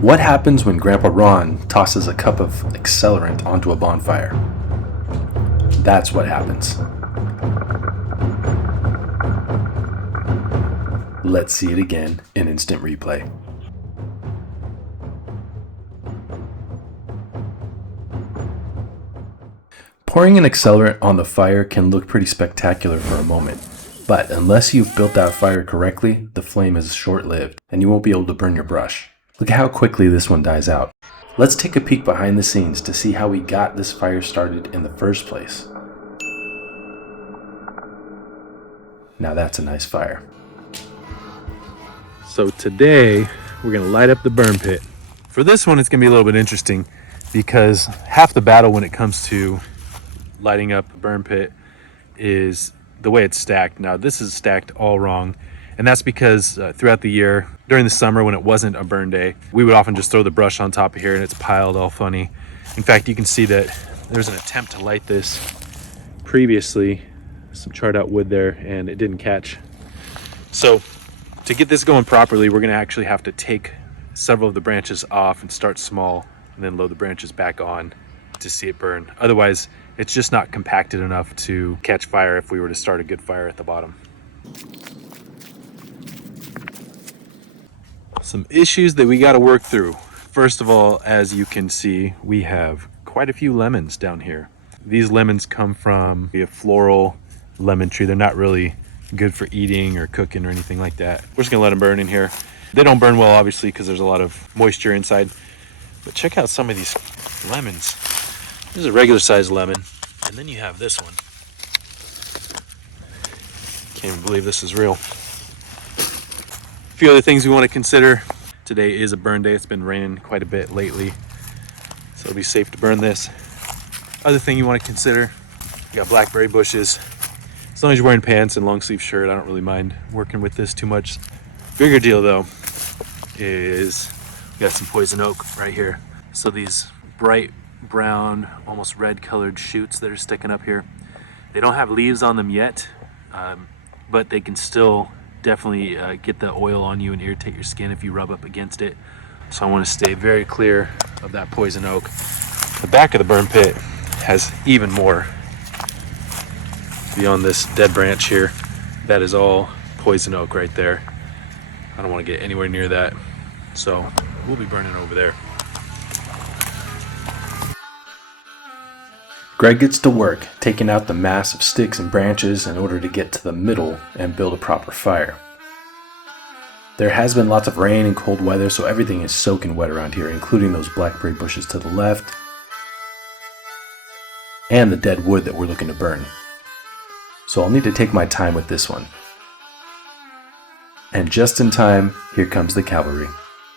What happens when Grandpa Ron tosses a cup of accelerant onto a bonfire? That's what happens. Let's see it again in instant replay. Pouring an accelerant on the fire can look pretty spectacular for a moment, but unless you've built that fire correctly, the flame is short-lived and you won't be able to burn your brush. Look at how quickly this one dies out. Let's take a peek behind the scenes to see how we got this fire started in the first place. Now that's a nice fire. So today we're gonna light up the burn pit. For this one, it's gonna be a little bit interesting because half the battle when it comes to lighting up a burn pit is the way it's stacked. Now this is stacked all wrong, and that's because throughout the year, during the summer when it wasn't a burn day, we would often just throw the brush on top of here and it's piled all funny. In fact, you can see that there's an attempt to light this previously, some charred out wood there, and it didn't catch. So to get this going properly, we're gonna actually have to take several of the branches off and start small and then load the branches back on to see it burn. Otherwise, it's just not compacted enough to catch fire if we were to start a good fire at the bottom. Some issues that we got to work through. First of all, as you can see, we have quite a few lemons down here. These lemons come from a floral lemon tree. They're not really good for eating or cooking or anything like that. We're just gonna let them burn in here. They don't burn well, obviously, because there's a lot of moisture inside. But check out some of these lemons. This is a regular sized lemon, and then you have this one. Can't even believe this is real. A few other things we want to consider. Today is a burn day. It's been raining quite a bit lately, so it'll be safe to burn this. Other thing you want to consider, you got blackberry bushes. As long as you're wearing pants and long sleeve shirt, I don't really mind working with this too much. Bigger deal though is we got some poison oak right here. So these bright brown, almost red colored shoots that are sticking up here. They don't have leaves on them yet, but they can still definitely get the oil on you and irritate your skin if you rub up against it. So I want to stay very clear of that poison oak. The back of the burn pit has even more. Beyond this dead branch here, that is all poison oak right there. I don't want to get anywhere near that, so we'll be burning over there. Greg gets to work taking out the mass of sticks and branches in order to get to the middle and build a proper fire. There has been lots of rain and cold weather, so everything is soaking wet around here, including those blackberry bushes to the left and the dead wood that we're looking to burn. So I'll need to take my time with this one. And just in time, here comes the cavalry.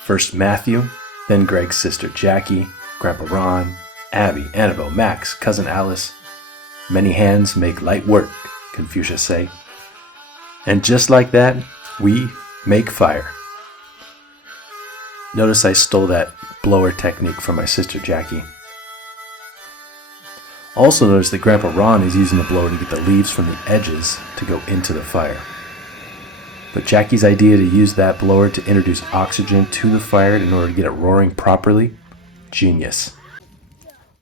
First Matthew, then Greg's sister Jackie, Grandpa Ron, Abby, Annabelle, Max, Cousin Alice. Many hands make light work, Confucius say. And just like that, we make fire. Notice I stole that blower technique from my sister Jackie. Also notice that Grandpa Ron is using the blower to get the leaves from the edges to go into the fire. But Jackie's idea to use that blower to introduce oxygen to the fire in order to get it roaring properly, genius.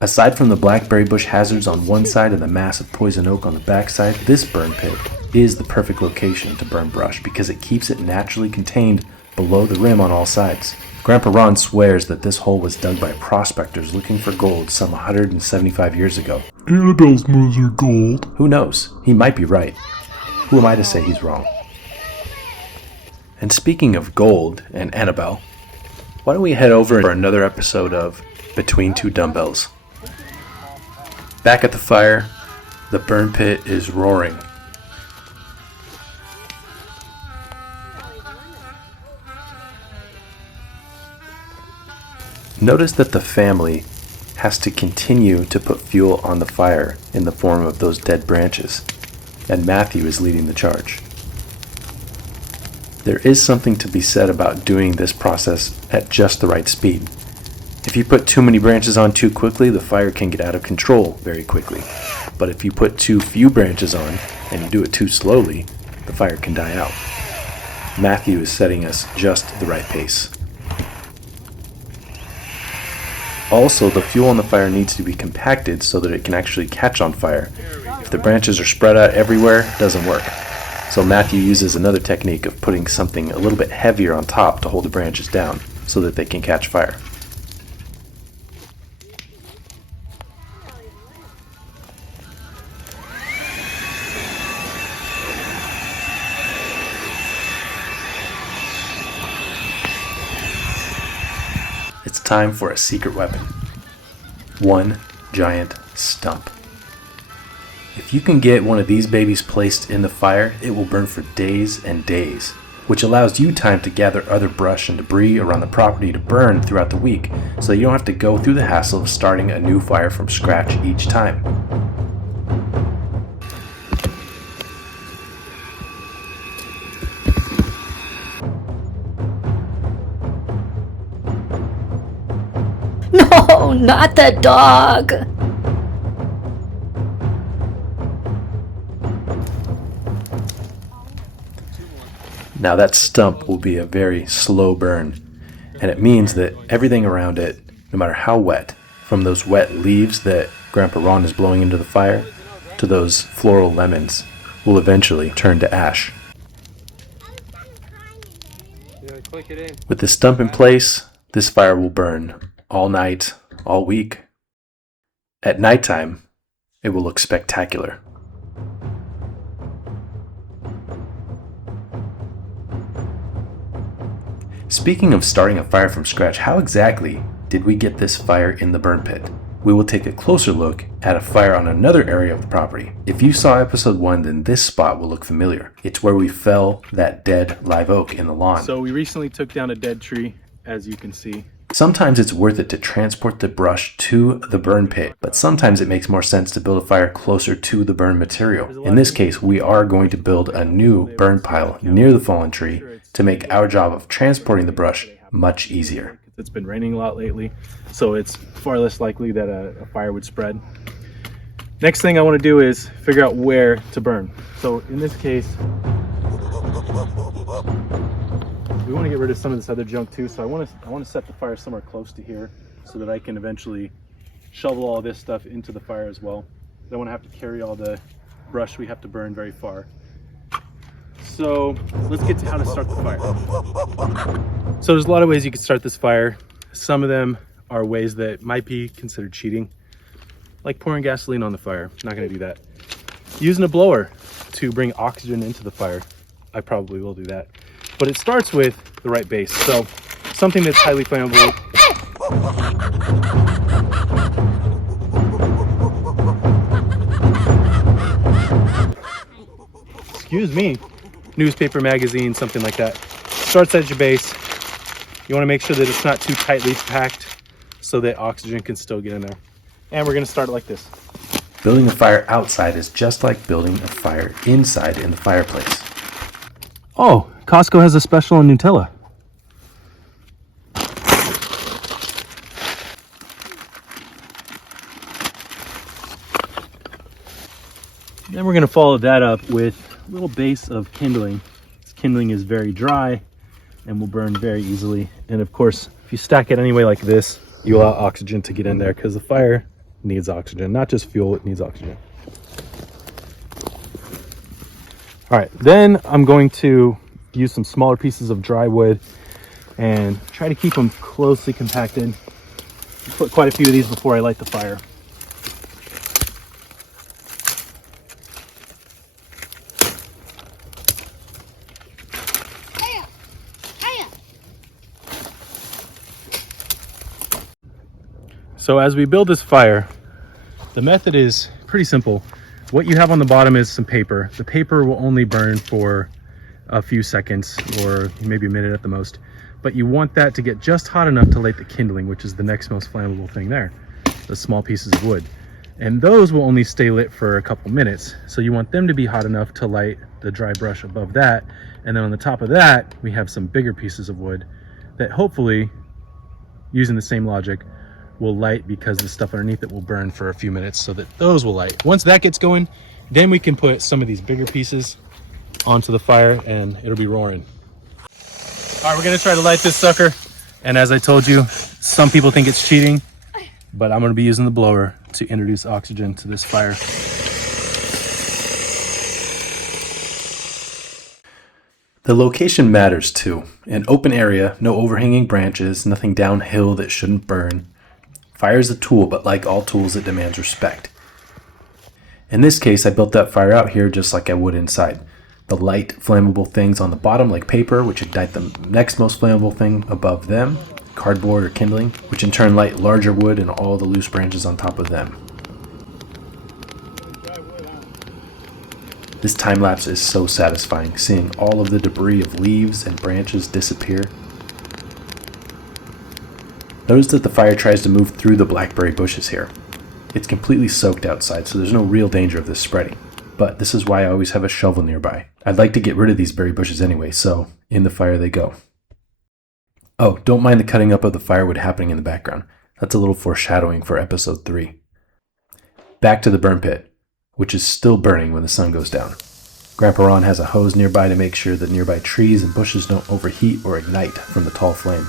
Aside from the blackberry bush hazards on one side and the massive poison oak on the back side, this burn pit is the perfect location to burn brush because it keeps it naturally contained below the rim on all sides. Grandpa Ron swears that this hole was dug by prospectors looking for gold some 175 years ago. Annabelle's moves are gold. Who knows? He might be right. Who am I to say he's wrong? And speaking of gold and Annabelle, why don't we head over for another episode of Between Two Dumbbells. Back at the fire, the burn pit is roaring. Notice that the family has to continue to put fuel on the fire in the form of those dead branches, and Matthew is leading the charge. There is something to be said about doing this process at just the right speed. If you put too many branches on too quickly, the fire can get out of control very quickly. But if you put too few branches on and you do it too slowly, the fire can die out. Matthew is setting us just the right pace. Also, the fuel on the fire needs to be compacted so that it can actually catch on fire. If the branches are spread out everywhere, it doesn't work. So Matthew uses another technique of putting something a little bit heavier on top to hold the branches down so that they can catch fire. It's time for a secret weapon. One giant stump. If you can get one of these babies placed in the fire, it will burn for days and days, which allows you time to gather other brush and debris around the property to burn throughout the week, so you don't have to go through the hassle of starting a new fire from scratch each time. No, not the dog! Now that stump will be a very slow burn, and it means that everything around it, no matter how wet, from those wet leaves that Grandpa Ron is blowing into the fire, to those floral lemons, will eventually turn to ash. With the stump in place, this fire will burn all night, all week. At nighttime, it will look spectacular. Speaking of starting a fire from scratch, how exactly did we get this fire in the burn pit? We will take a closer look at a fire on another area of the property. If you saw episode 1, then this spot will look familiar. It's where we fell that dead live oak in the lawn. So we recently took down a dead tree, as you can see. Sometimes it's worth it to transport the brush to the burn pit, but sometimes it makes more sense to build a fire closer to the burn material. In this case, we are going to build a new burn pile near the fallen tree to make our job of transporting the brush much easier. It's been raining a lot lately, so it's far less likely that a fire would spread. Next thing I want to do is figure out where to burn. So in this case, we want to get rid of some of this other junk too, so I want to set the fire somewhere close to here so that I can eventually shovel all this stuff into the fire as well. I don't want to have to carry all the brush we have to burn very far. So let's get to how to start the fire. So there's a lot of ways you can start this fire. Some of them are ways that might be considered cheating, like pouring gasoline on the fire. Not going to do that. Using a blower to bring oxygen into the fire. I probably will do that. But it starts with the right base. So something that's highly flammable. Excuse me. Newspaper, magazine, something like that. Starts at your base. You want to make sure that it's not too tightly packed so that oxygen can still get in there. And we're going to start it like this. Building a fire outside is just like building a fire inside in the fireplace. Oh, Costco has a special on Nutella. Then we're going to follow that up with a little base of kindling. This kindling is very dry and will burn very easily. And of course, if you stack it anyway like this, you allow oxygen to get in there because the fire needs oxygen, not just fuel, it needs oxygen. All right, then I'm going to use some smaller pieces of dry wood and try to keep them closely compacted. Put quite a few of these before I light the fire. So as we build this fire, the method is pretty simple. What you have on the bottom is some paper. The paper will only burn for a few seconds or maybe a minute at the most, but you want that to get just hot enough to light the kindling, which is the next most flammable thing there, the small pieces of wood. And those will only stay lit for a couple minutes. So you want them to be hot enough to light the dry brush above that. And then on the top of that, we have some bigger pieces of wood that hopefully, using the same logic, will light because the stuff underneath it will burn for a few minutes so that those will light. Once that gets going, then we can put some of these bigger pieces onto the fire and it'll be roaring. All right, we're gonna try to light this sucker. And as I told you, some people think it's cheating. but I'm going to be using the blower to introduce oxygen to this fire. The location matters too. An open area, no overhanging branches, nothing downhill that shouldn't burn. Fire is a tool, but like all tools, it demands respect. In this case, I built that fire out here just like I would inside. The light, flammable things on the bottom, like paper, which ignite the next most flammable thing above them, cardboard or kindling, which in turn light larger wood and all the loose branches on top of them. This time lapse is so satisfying, seeing all of the debris of leaves and branches disappear. Notice that the fire tries to move through the blackberry bushes here. It's completely soaked outside, so there's no real danger of this spreading. But this is why I always have a shovel nearby. I'd like to get rid of these berry bushes anyway, so in the fire they go. Oh, don't mind the cutting up of the firewood happening in the background. That's a little foreshadowing for episode 3. Back to the burn pit, which is still burning when the sun goes down. Grandpa Ron has a hose nearby to make sure that nearby trees and bushes don't overheat or ignite from the tall flame.